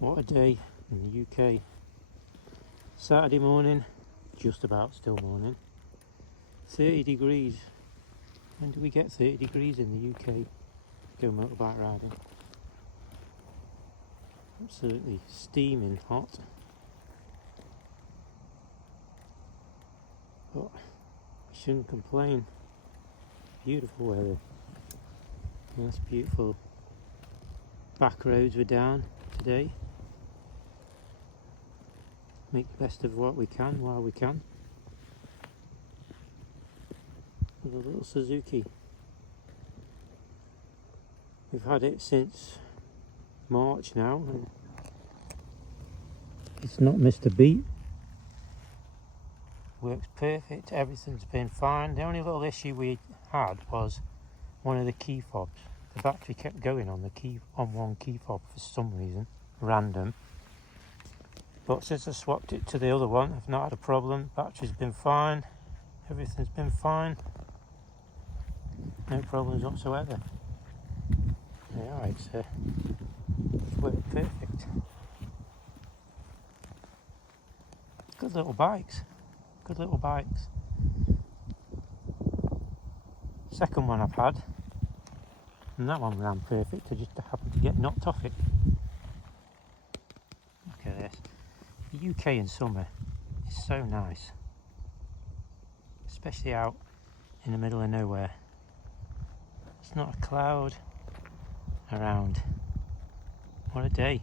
What a day in the UK. Saturday morning, just about still morning. 30 degrees. When do we get 30 degrees in the UK? Go motorbike riding. Absolutely steaming hot. But we shouldn't complain. Beautiful weather. Nice beautiful back roads were down today. Make the best of what we can while we can. With a little Suzuki. We've had it since March now and it's not missed a beat. Works perfect, everything's been fine. The only little issue we had was one of the key fobs. The battery kept going on one key fob for some reason, random. But since I swapped it to the other one, I've not had a problem. Battery's been fine, everything's been fine. No problems whatsoever. Yeah, it's worked perfect. Good little bikes. Good little bikes. Second one I've had, and that one ran perfect. I just happened to get knocked off it. Look at this. The UK in summer is so nice, especially out in the middle of nowhere. There's not a cloud around. What a day.